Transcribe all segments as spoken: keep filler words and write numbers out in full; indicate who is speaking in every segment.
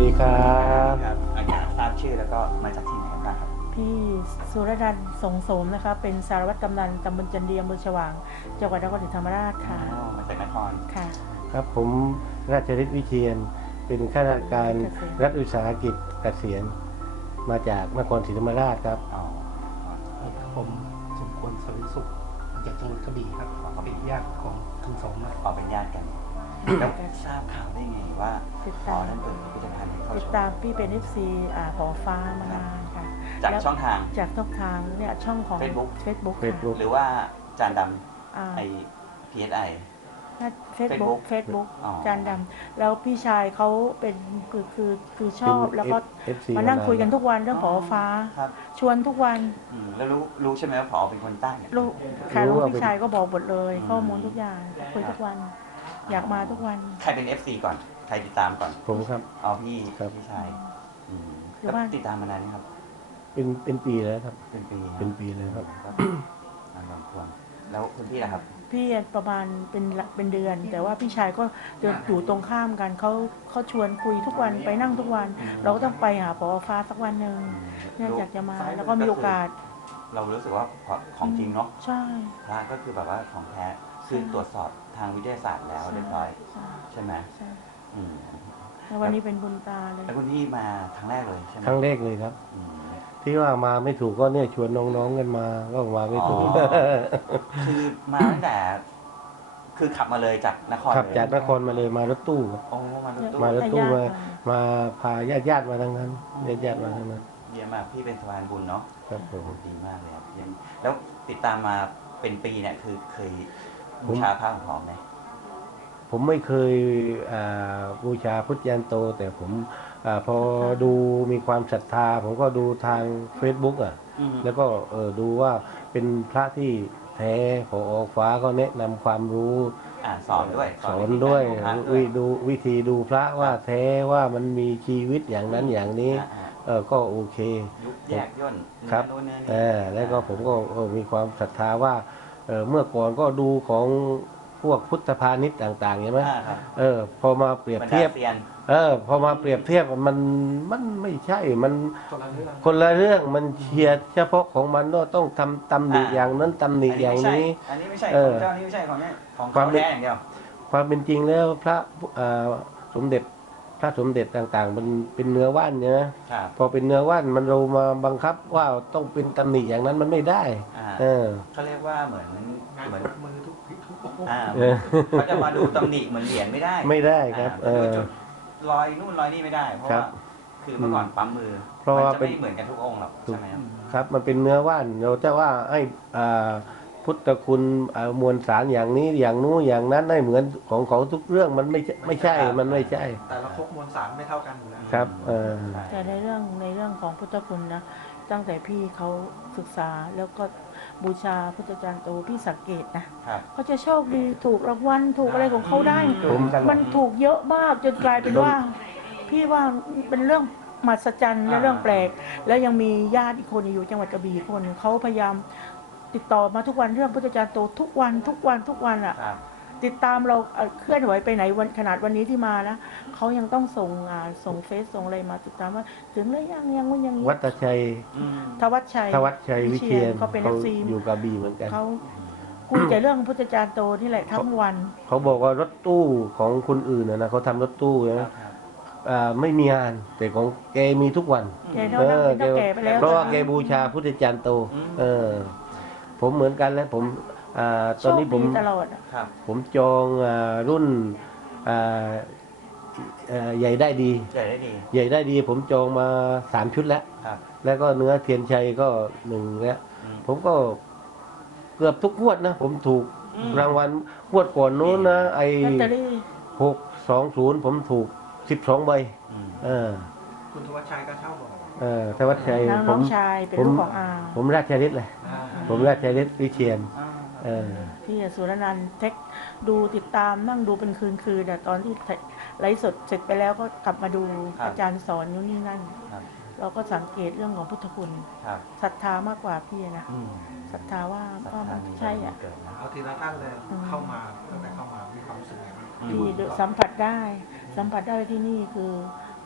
Speaker 1: ดีครับ
Speaker 2: ครับอยากทราบชื่อแล้วก็มาจากที่ไหนกันบ้างครับ
Speaker 3: พี่สุรนันท์สงโสมนะคะเป็นสารวัตรกำนันตำบลจันเดียอำเภอฉวางจังหวัดนครศรีธรรมราชค่ะ
Speaker 2: อ๋อมาจากนคร
Speaker 3: ค่ะ
Speaker 1: ครับผมราชฤทธิ์วิเชียนเป็นข้าราชการรัฐวิสาหกิจเกษียณมาจากนครศรีธรรมราชครับ
Speaker 2: อ๋อ
Speaker 4: ผมสมควรสวิสุขมาจากจังหวัดกระบี่ครับเป็นญาติของทั้งสองนะ
Speaker 2: ขอเป็นญาติกันแล้วทราบข่าวได้ไงว่า
Speaker 3: ติด
Speaker 2: หอ
Speaker 3: ตาม
Speaker 2: นั้นเปิดพิพิธภัณฑ์ให้เข้า
Speaker 3: ติด
Speaker 2: ชม
Speaker 3: ตามพี่เป็น เอฟ ซี อ่าหอฟ้ามานานค่ะ
Speaker 2: จาก
Speaker 3: แล้ว
Speaker 2: ช่องทาง
Speaker 3: จากช่องทางเนี่ยช่องของ
Speaker 2: Facebook
Speaker 3: Facebook
Speaker 1: เฟซบุ๊ก
Speaker 2: หรือว่าจานด
Speaker 3: อ่า
Speaker 2: ำไอ พี เอส ไอ
Speaker 3: เฟซบุ๊ก
Speaker 2: Facebook
Speaker 3: เฟซบุ๊ก
Speaker 2: อ๋อ
Speaker 3: จานดำแล้วพี่ชายเขาเป็นคือคือคือชอบแล้วก็
Speaker 1: เอฟซี
Speaker 3: มานั่งคุยกันทุกวันเรื่องหอฟ้า
Speaker 2: ครับ
Speaker 3: ชวนทุกวัน
Speaker 2: อืมแล้วรู้รู้ใช่ไหมว่าผอเป็นคนตั้งเนี่ย
Speaker 3: ลูกค่ะ
Speaker 1: รู้
Speaker 3: ลูก
Speaker 1: ว่าเป็น
Speaker 3: พี่ชายก็บอกหมดเลย
Speaker 2: อืม
Speaker 3: ข้อมูลทุกอย่างคุยทุกวัน อยากมาทุกวัน
Speaker 2: ใครเป็น เอฟ ซี ก่อนใครติดตามก่อน
Speaker 1: ผมครับ
Speaker 2: อ๋อพี่
Speaker 1: ครับ
Speaker 2: พี่ชายอืม
Speaker 3: คือว่า
Speaker 2: แล้วติดตามมานานไหมครับ
Speaker 1: เป็นเป็นปีแล้วครับ
Speaker 2: เป็นปีะ
Speaker 1: เป็นปีเลยครับ
Speaker 2: ก็นานพอสมควรแล้วคุณพี่ล่ะครับ
Speaker 3: พี่ประมาณเป็นหลักเป็นเดือน แต่ว่าพี่ชายก็จะอยู่ตรงข้ามกันเขาเขาชวนคุยทุกวันไปนั่งทุกวัน
Speaker 2: อืม
Speaker 3: เราก็ต้องไปหาปอฟ้าสักวันหนึ่งเนี่ยอยากจะมาแล้วก็มีโอกาส
Speaker 2: เรารู้สึกว่าของจริงเนาะ
Speaker 3: ใช่
Speaker 2: พระก็คือแบบว่าของแท้คือตรวจสอบทางวิทยาศาสตร์แล้วเรียบร้อย
Speaker 3: ใช่
Speaker 2: ใช่ไหม
Speaker 3: ใช่
Speaker 2: อืม
Speaker 3: แล้ววันนี้เป็นบุญตาเลย
Speaker 2: แล้วคุณพี่มาครั้งแรกเลยใช่ไหม
Speaker 1: ครั้งแรกเลยครับ
Speaker 2: อืม
Speaker 1: ที่ว่ามาไม่ถูกก็เนี่ยชวนน้องๆกันมาก็มาไม่ถูก
Speaker 2: อ๋อ คือมาตั้งแต่ คือขับมาเลยจากนคร
Speaker 1: ขับ
Speaker 2: เลย
Speaker 1: จากนครมาเลยมารถตู้ครับ
Speaker 2: โอ้มารถตู้
Speaker 1: มารถตู้มา
Speaker 3: ญาติมา
Speaker 1: มาพาญาติญาติๆมาทั้งนั้นญาติญาติๆมาทั้งนั้น
Speaker 2: เยี่ยมมากพี่เป็นสะพานบุญเนาะ
Speaker 1: ครับผม
Speaker 2: ดีมากเลยครับเยี่ยมแล้วติดตามมาเป็นปีเนี่ยคือเคยบูชาพระของหอมไหม
Speaker 1: ผมไม่เคยอ่าบูชาพุทธยันโต แต่ผมอาพอดูมีความศรัทธา ผมก็ดูทาง Facebook อ่ะ
Speaker 2: อืม
Speaker 1: แล้วก็เออดูว่าเป็นพระที่แท้ผอฟ้าก็แนะนำความรู้
Speaker 2: อ่าสอนด้วย
Speaker 1: สอน
Speaker 2: วิธี
Speaker 1: ด้วย
Speaker 2: การดูพระ
Speaker 1: วิดูวิธีดูพระว่าแท้ว่ามันมีชีวิตอย่างนั้นอย่างนี้
Speaker 2: อ่าอ่า
Speaker 1: เออก็โอเค
Speaker 2: ยุบแยกย่น
Speaker 1: ครับ
Speaker 2: เนื้อนู้นเนื้อนี้
Speaker 1: เออแล้วก็ผมก็เออมีความศรัทธาว่าเออเมื่อก่อนก็ดูของพวกพุทธพาณิชย์ต่างๆใช่ไหม
Speaker 2: อ่าครับ
Speaker 1: เออพอมาเปรียบเทียบ
Speaker 2: รรดาซียน
Speaker 1: เออพอมาเปรียบเทียบมันมันไม่ใช่มัน
Speaker 4: คนละเรื่อง
Speaker 1: คนละเรื่องมันเชียร์เฉพาะของมันก็ต้องทำตำหนิ
Speaker 2: อ่า
Speaker 1: อย่างนั้นตำหนิอย่างนี้
Speaker 2: อันนี้ไม่ใช่
Speaker 1: เอ
Speaker 2: ของ
Speaker 1: อ
Speaker 2: เจ้าอันนี้ไม่ใช่ของเนี่ยของ
Speaker 1: ควา
Speaker 2: เขา
Speaker 1: มเป็น
Speaker 2: แท้อย่างเดียว
Speaker 1: ความเป็นจริงแล้วพระเอ่อสมเด็จพระสมเด็จต่างๆ มันเป็นเนื้อว่านใช่ไหม
Speaker 2: ครับ
Speaker 1: พอเป็นเนื้อว่านมันเรามาบังคับว่าต้องเป็นตำหนิอย่างนั้นมันไม่ได้
Speaker 2: อ่า
Speaker 1: เออ
Speaker 2: เขาเรียกว่าเหมือน
Speaker 4: งาน
Speaker 2: เหมือน
Speaker 4: ปรบมือทุกพิทุกโอ้โห
Speaker 2: อ่า
Speaker 1: เออ
Speaker 2: เขาจะมาดูตำหนิเหมือนเหรียญไม่ได้
Speaker 1: ไม่ได้ครับ
Speaker 2: อ่า
Speaker 1: เอ
Speaker 2: มาดู
Speaker 1: อ
Speaker 2: จุดรอยนู่นรอยนี่ไม่ได้ เพราะ
Speaker 1: ครั
Speaker 2: ว่า
Speaker 1: บ
Speaker 2: คือเมื่อก่อนปั๊มมือ
Speaker 1: เพราะว่า
Speaker 2: มันจะ
Speaker 1: เป็น
Speaker 2: ไม่เหมือนกันทุกองค์หรอกใช่ไหมครับ
Speaker 1: ครับ มันเป็นเนื้อว่านเราจะว่าให้อ่าพุทธคุณอ่ามวลสารอย่างนี้อย่างนู้นอย่างนั้นได้เหมือนของของทุกเรื่องมันไม่ใช่ไม่ใช่มันไม่ใช่
Speaker 4: แต่ละครกมวลสารไม่เท่ากันอยู่แล้ว
Speaker 1: ครับเออ
Speaker 2: ใช่
Speaker 3: แต่ในเรื่องในเรื่องของพุทธคุณนะตั้งแต่พี่เขาศึกษาแล้วก็บูชาพุทธจารย์โตพี่สังเกตนะครับ เขาจะโชคดีถูกรางวัลถูกอะไรของเขาได้
Speaker 1: ผม
Speaker 3: มันถูกเยอะมากจนกลายเป็นว่า พี่ว่าเป็นเรื่องมหัศจรรย์และเรื่องแปลก แล้วยังมีญาติอีกคนอยู่จังหวัดกระบี่คนเขาพยายามติดต่อมาทุกวันเรื่องพุทธจารย์โตทุกวันทุกวันทุกวันอ่ะ
Speaker 2: ครับ
Speaker 3: ติดตามเราเอ่อเคลื่อนไหวไปไหนวันขนาดวันนี้ที่มานะเขายังต้องส่งอ่าส่งเฟซส่งอะไรมาติดตามว่าถึงหรือยังยังว่ายัง
Speaker 1: วัตชัย
Speaker 2: อืม
Speaker 3: ทวัชชัย
Speaker 1: ทวัชชัยวิเชียร
Speaker 3: เขาเป็นเอ
Speaker 1: เขา
Speaker 3: ฟซี
Speaker 1: อยู่กระบี่เหมือนกัน
Speaker 3: เขาคุยแต่เรื่องพุทธจารย์โตนี่แหละทั้งวัน
Speaker 1: เขาบอกว่ารถตู้ของคนอื่นนะนะเขาทำรถตู้
Speaker 2: ครั
Speaker 1: นะ
Speaker 2: บครับ
Speaker 1: อ่าไม่มีงานแต่ของแกมีทุกวัน
Speaker 3: แกเท่านั้นเป็นเท่าแก่ไปแล้ว
Speaker 1: เพราะว่าแกบูชาพุทธจารย์โต
Speaker 2: อืม
Speaker 1: เออ ผมเหมือนกันแล้วผมอ่าตอนนี้ผม
Speaker 3: โชคดีตลอดอะ
Speaker 2: ครับ
Speaker 1: ผมจองอ่ารุ่นอ่าเอ่อใหญ่ได้ดี
Speaker 2: ใหญ่ได้ดี
Speaker 1: ใหญ่ได้ดี ผมจองมาสามชุดแล้ว
Speaker 2: ครับ
Speaker 1: แล้วก็เนื้อเทียนชัยก็หนึ่งแล้ว
Speaker 2: อืม
Speaker 1: ผมก็เกือบทุกงวดนะ ผมถูก
Speaker 2: อืม
Speaker 1: รางวัลงวดก่อนนู้นนะไอ้
Speaker 3: ลอตเตอรี่
Speaker 1: หกสองศูนย์ผมถูกสิบสองใบ
Speaker 2: อืม
Speaker 1: เออ
Speaker 4: คุณทวัชชัยก็เช่าบอก
Speaker 1: เออทวัชชัย
Speaker 3: น้อง
Speaker 1: ผ
Speaker 3: น้อ
Speaker 1: ม
Speaker 3: งชายเป็น
Speaker 1: ผม
Speaker 3: ลูกของอา
Speaker 1: ผมราชฤทธิ์เลย
Speaker 4: อ่า
Speaker 1: ผมราชฤทธิ์วิเชียน
Speaker 2: อ่า
Speaker 1: เออ
Speaker 3: พี่สุรนันท์เทคดูติดตามนั่งดูเป็นคืนคืนแต่ตอนที่ไลฟ์สดเสร็จไปแล้วก็กลับมาดูอาจารย์สอนนู่นนี่นั่น
Speaker 2: ครับ
Speaker 3: เราก็สังเกตเรื่องของพุทธคุณ
Speaker 2: ครับ
Speaker 3: ศรัทธามากกว่าพี่นะ
Speaker 2: อืม
Speaker 3: ศรัทธาว่า
Speaker 2: ศรัท
Speaker 3: ว่า
Speaker 2: ธา
Speaker 3: มัน
Speaker 2: มี
Speaker 3: ใช่อ่ะ
Speaker 2: เกิดนะ
Speaker 4: เอาทีละท่านเลยเข้ามาตั้งแต่เข้ามามีความรู้สึกไงบ้าง
Speaker 2: อืม
Speaker 3: พี่สัมผัสได้ สัมผัสได้ที่นี่คือ ค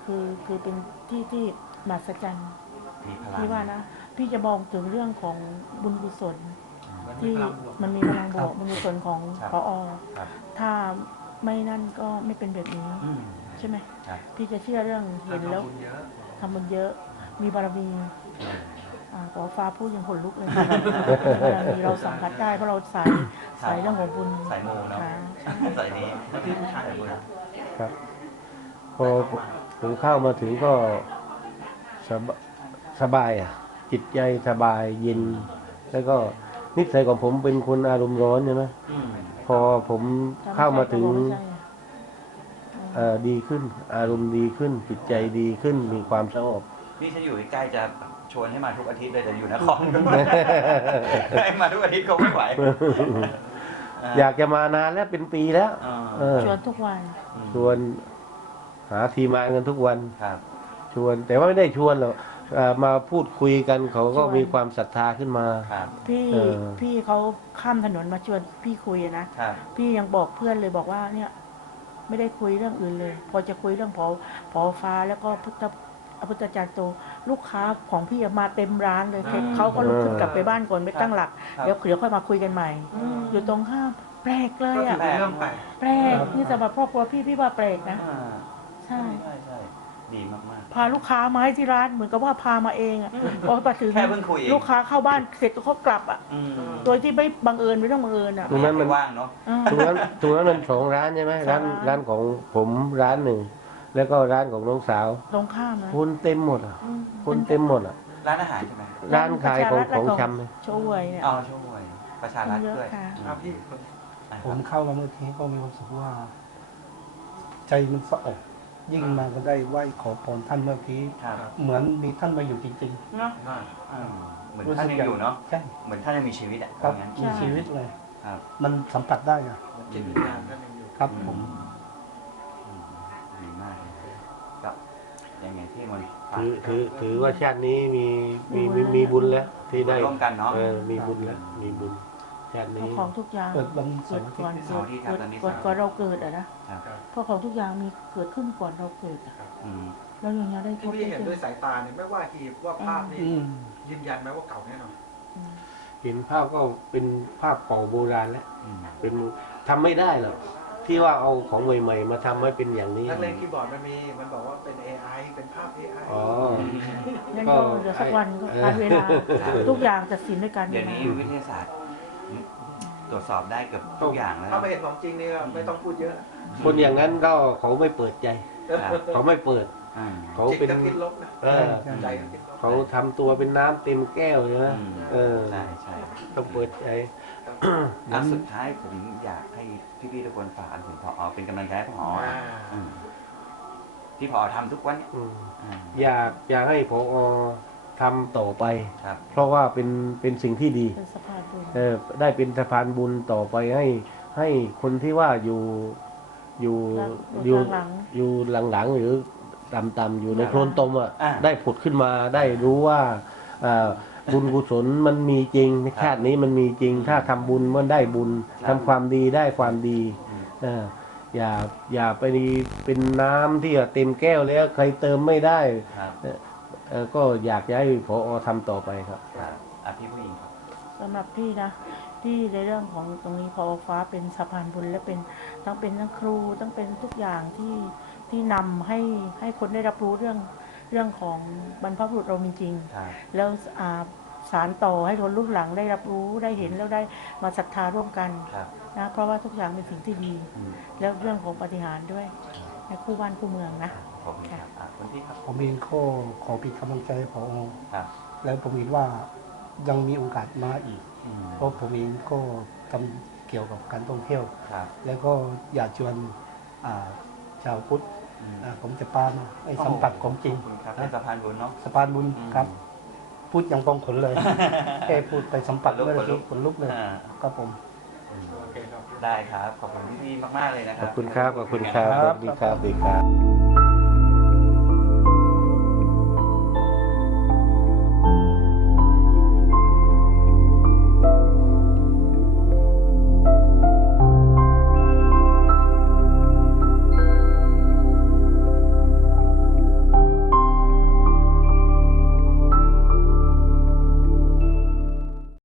Speaker 3: คือคือเป็นที่ที่มหัศจรรย์
Speaker 2: มีพลัง
Speaker 3: พี่ว่านะพี่จะมองถึงเรื่องของบุญกุศล
Speaker 4: มันมี
Speaker 3: ที่
Speaker 4: พลังบวก
Speaker 3: มันมีพลังบวกบุญกุศลของ
Speaker 2: ครับ
Speaker 3: พอ
Speaker 2: ครับ
Speaker 3: ถ้าไม่นั่นก็ไม่เป็นแบบนี้
Speaker 2: อืม
Speaker 3: ใช่ไหม
Speaker 2: ครับ
Speaker 3: พี่จะเชื่อเรื่องเห็นแล้ว
Speaker 4: ทำบุญเยอะ
Speaker 3: ทำบุญเยอะมีบารมี
Speaker 2: อืม
Speaker 3: อ่าขอฟ้าพูดยังขนลุกเลย บารมีเราสัมผัสได้เพราะเราสายสายเรื่องของบุญ
Speaker 2: สายมูเนาะ
Speaker 3: ค่ะใช่
Speaker 2: สายนี้
Speaker 4: แล้วที่ผู้ชาย
Speaker 2: สายบุญ
Speaker 1: ครับ พอผมเข้ามาถึงก็สบสบายอ่ะ จิตใจสบายเย็น แล้วก็นิสัยของผมเป็นคนอารมณ์ร้อนใช่ไหม
Speaker 2: อืม
Speaker 1: พอผมเข้ามาถึง
Speaker 3: ไม่ใช่
Speaker 1: เอ่อดีขึ้น อารมณ์ดีขึ้น จิตใจดีขึ้น มีความสงบ
Speaker 2: นี่ฉันอยู่ใกล้ๆจะชวนให้มาทุกอาทิตย์เลยแต่อยู่นคร ให้มาทุกอาทิตย์เขาไม่ไหว
Speaker 1: อยากจะมานานแล้วเป็นปีแล้ว
Speaker 2: อ่า
Speaker 1: เออ
Speaker 3: ชวนทุกวัน
Speaker 1: ชวนหาทีมงานกันทุกวัน
Speaker 2: ครับ
Speaker 1: ชวน แต่ว่าไม่ได้ชวนหรอกเอ่อมาพูดคุยกันเขาก็
Speaker 3: ชวน
Speaker 1: มีความศรัทธาขึ้นมา
Speaker 2: ครับ
Speaker 3: พี่
Speaker 1: เออ
Speaker 3: พี่เขาข้ามถนนมาชวนพี่คุยอะนะ
Speaker 2: ครับ
Speaker 3: พี่ยังบอกเพื่อนเลยบอกว่าเนี่ยไม่ได้คุยเรื่องอื่นเลย พอจะคุยเรื่องพอพอฟ้าแล้วก็พุทธอพุทธจารย์โตลูกค้าของพี่อะมาเต็มร้านเลย
Speaker 2: อืม
Speaker 3: เขาก็ลุกขึ้นกลับไปบ้านก่อนไปตั้งหลัก
Speaker 2: ครับ
Speaker 3: เดี๋ยวเดี๋ยวค่อยมาคุยกันใหม่ อยู่ตรงข้ามแปลกเลย
Speaker 4: ก็ถื
Speaker 3: อ่ะ
Speaker 4: อเป็นเรื่องแปลก
Speaker 3: แปลกนี่สำหรับครอบครัวพี่พี่ว่าแปลกนะ
Speaker 2: อ่า
Speaker 3: ใช่
Speaker 2: ใช่ใช่ดีมาก
Speaker 3: พาลูกค้ามาให้ที่ร้านเหมือนกับว่าพามาเองอ่ะพอมาถึง
Speaker 2: แค่เพิ่งคุยเอง
Speaker 3: ลูกค้าเข้าบ้านเสร็จก็เขากลับอ่ะ
Speaker 2: ๆอืม
Speaker 3: โดยที่ไม่บังเอิญไม่ต้องบังเอิญอ่ะ
Speaker 1: ตรงนั้นมัน
Speaker 2: ว่างเนาะ
Speaker 3: อ่า
Speaker 1: ตรงนั้นตรงนั้นมันสองร้านใช่ไหมร้าน
Speaker 3: สองร้าน
Speaker 1: ร้านของผมร้านหนึ่ง แล้วก็ร้านของน้องสาว
Speaker 3: ตรงข้ามนะ
Speaker 1: คนเต็มหมดอ่ะ
Speaker 3: อืม
Speaker 1: คนเต็มหมดอ่ะ
Speaker 2: ร้านอาหารใช่ไหม
Speaker 1: ร้านขายของของชำเลย
Speaker 3: โชว์หวยเนี่ย
Speaker 2: อ๋อช่วยประชารัฐด้วย
Speaker 3: เยอะค่ะ
Speaker 4: ครับพี่
Speaker 2: อ่า
Speaker 4: ผมเข้ามาเมื่อกี้ก็มีความรู้สึกว่า ใจมันสะอกยิ่งมาก็ได้ไหว้ขอพรท่านเมื่อกี้
Speaker 2: ครับ
Speaker 4: เหมือนมีท่านมาอยู่จริง
Speaker 3: เนาะ
Speaker 2: อืมเหมือนท่านยังอยู่เนาะ
Speaker 4: ๆใช่
Speaker 2: เหมือนท่านยังมีชีวิตอ่ะ
Speaker 4: ครับ
Speaker 2: ว่างั้น
Speaker 4: มีชีวิตเลย
Speaker 2: ครับ
Speaker 4: มันสัมผัสได้อะ
Speaker 2: จิตวิญญาณท่านยังอยู่
Speaker 4: ครับผม
Speaker 2: อืมดีมากเลยครับยังไงที่มัน
Speaker 1: ถือถือถือว่าชาตินี้มีมีมีมีบุญแล้ว ที่ได้
Speaker 2: ร่วมกันเนาะ
Speaker 1: เออมีบุญแล้ว มีบุญชาติ
Speaker 3: เพ
Speaker 1: นี้
Speaker 3: ราะของทุกอย่าง
Speaker 4: เกิดวันเสา
Speaker 3: เกิด
Speaker 4: ร์อาทิต
Speaker 3: ก่อน
Speaker 4: ย์
Speaker 3: เกิดเกิดก่อนก่อนเราเกิดอะนะครับ เพราะของทุกอย่างมีเกิดขึ้นก่อนเราเกิดอะ
Speaker 2: อืม
Speaker 3: เรายังยังได้พ
Speaker 5: ที่
Speaker 3: บ
Speaker 5: พี่
Speaker 3: ได้
Speaker 5: เห็น
Speaker 3: เจ
Speaker 5: ด้วย
Speaker 3: อ
Speaker 5: สายตาเนี่ยไม่ว่าหีบว่าภาพนี่
Speaker 4: อืม
Speaker 5: ยืนยันไหมว่าเก่าแน่นอน
Speaker 3: อืม
Speaker 1: เห็นภาพก็เป็นภาพเก่าโบราณแล้ว
Speaker 2: อืม
Speaker 1: เป็นทำไม่ได้หรอกที่ว่าเอาของใหม่ๆมาทำให้เป็นอย่างนี้
Speaker 5: นักเล่นคีย์บอร์ดมันมีมันบอกว่าเป็น เอ ไอ เป็นภาพ เอ ไอ
Speaker 1: อ๋อ
Speaker 3: งั้น
Speaker 1: ก็
Speaker 3: ก็เดี๋ยวสักวันก็การเวลา ทุกอย่างตัดสินด้วยการเว
Speaker 2: เดี๋ยว
Speaker 3: ลา
Speaker 2: นี้วิทยาศาสตร์ตรวจสอบได้เกือบทุกอย่างแล้ว
Speaker 5: ถ้าไม่เห็นของจริงนี่ก็ไม่ต้องพูดเยอะ
Speaker 1: คนอย่างนั้นก็เขาไม่เปิดใจ
Speaker 2: ครับ
Speaker 1: เขาไม่เปิด
Speaker 2: อ่า
Speaker 1: เขา
Speaker 5: จิต
Speaker 1: เป็น
Speaker 5: ก็คิดลบนะ
Speaker 1: เออ
Speaker 5: ใจก็คิดลบ
Speaker 1: เขาทำตัวเป็นน้ำเต็มแก้วใช่ไหม
Speaker 2: อืม
Speaker 1: เออ
Speaker 2: ใช่ใช่
Speaker 1: ต้องเปิดใจ
Speaker 2: อ่ะสุดท้ายผมอยากให้พี่ๆทุกคนฝากถึงพอเป็นกำลังใจให้พอ
Speaker 5: อ่า
Speaker 2: อืมที่พอทำทุกวันเนี่ย
Speaker 1: อืม
Speaker 2: อ่า
Speaker 1: อยากอยากให้พอทำต่อไป
Speaker 2: ครับ
Speaker 1: เพราะว่าเป็นเป็นสิ่งที่ดี
Speaker 3: เป็นสะพานบุญ
Speaker 1: เออได้เป็นสะพานบุญต่อไปให้ให้คนที่ว่าอยู่อยู่
Speaker 3: อ
Speaker 1: อยู่ ยู่
Speaker 3: หลัง
Speaker 1: อยู่หลังๆหรือต่ำๆอยู่ในโคลนตมอ่ะ
Speaker 2: อ่า
Speaker 1: ได้ผุดขึ้นมาได้รู้ว่าอ่าบุญกุศลมันมีจริงในชาตินี้มันมีจริง ถ้าทำบุญมันได้บุญ
Speaker 2: ครับ
Speaker 1: ทำความดีได้ความดี
Speaker 2: อืม
Speaker 1: เอออย่าอย่าไปเป็นน้ำที่เต็มแก้วแล้วใครเติมไม่ได้
Speaker 2: ครับ
Speaker 1: เออก็อยากจะให้พอทำต่อไปครับ
Speaker 2: ครับอ่ะพี่ผู้หญิงครับ
Speaker 3: สำหรับพี่นะที่ในเรื่องของตรงนี้พอฟ้าเป็นสะพานบุญและเป็นทั้งเป็นทั้งครูทั้งเป็นทุกอย่างที่ที่นำให้ให้คนได้รับรู้เรื่องเรื่องของบรรพบุรุษเรามีจริง
Speaker 2: ครับ
Speaker 3: แล้วอ่าสารต่อให้คนรุ่นหลังได้รับรู้ได้เห็นแล้วได้มาศรัทธาร่วมกัน
Speaker 2: ครับ
Speaker 3: นะเพราะว่าทุกอย่างเป็นสิ่งที่ดี
Speaker 2: อืม
Speaker 3: แล้วเรื่องของปาฏิหาริย์ด้วยในคู่บ้านคู่เมืองนะ
Speaker 2: ขอบคุณครับอ่ะคุณพี่ครับ
Speaker 4: ผมเองก็ขอเป็นกำลังใจให้พอ
Speaker 2: ครับ
Speaker 4: แล้วผมเห็นว่ายังมีโอกาสมาอีก
Speaker 2: อืม
Speaker 4: เพราะผมเองก็ทำเกี่ยวกับการท่องเที่ยว
Speaker 2: ครับ
Speaker 4: แล้วก็อยากชวนอ่าชาวพุทธ
Speaker 2: อืม
Speaker 4: อ่าผมจะปามาไอ้สัมผัสของจริง
Speaker 2: ขอบคุณครับเป็นสะพานบุญเนาะ
Speaker 4: สะพานบุญ
Speaker 2: อืม
Speaker 4: ครับ พูดอย่างกองขนเลย แค่พูดไปสัมผัส
Speaker 2: ขนลุก
Speaker 4: เมื่อ
Speaker 2: ขนลุ
Speaker 4: กี้
Speaker 2: ก
Speaker 4: ขนลุกเลย
Speaker 2: อ่า
Speaker 4: ครับผม
Speaker 5: โอเคครับ
Speaker 2: ได้ครับ ขอบคุณพี่ๆมาก ๆ เลยนะค
Speaker 1: ข
Speaker 2: รั
Speaker 1: อบ บคุณครับ ขอบคุณครับสวัสดีครับสวัสดีครับ